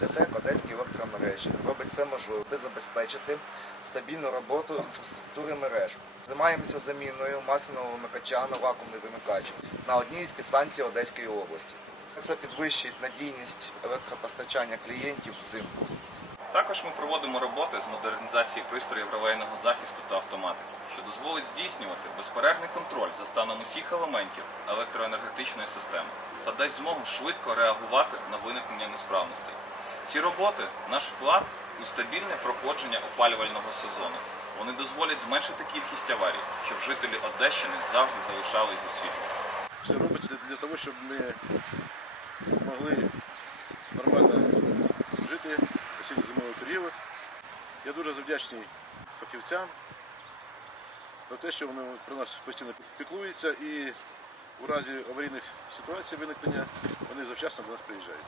ДТЕК Одеські електромережі робить все можливе, аби забезпечити стабільну роботу інфраструктури мереж. Займаємося заміною масляного вимикача на вакуумний вимикач на одній з підстанцій Одеської області. Це підвищить надійність електропостачання клієнтів взимку. Також ми проводимо роботи з модернізації пристроїв релейного захисту та автоматики, що дозволить здійснювати безперервний контроль за станом усіх елементів електроенергетичної системи та дасть змогу швидко реагувати на виникнення несправностей. Ці роботи наш вклад у стабільне проходження опалювального сезону. Вони дозволять зменшити кількість аварій, щоб жителі Одещини завжди залишались зі світлом. Все робиться для- того, щоб ми могли нормально жити осінньо-зимовий період. Я дуже завдячний фахівцям за те, що вони про нас постійно піклуються і у разі аварійних ситуацій виникнення вони завчасно до нас приїжджають.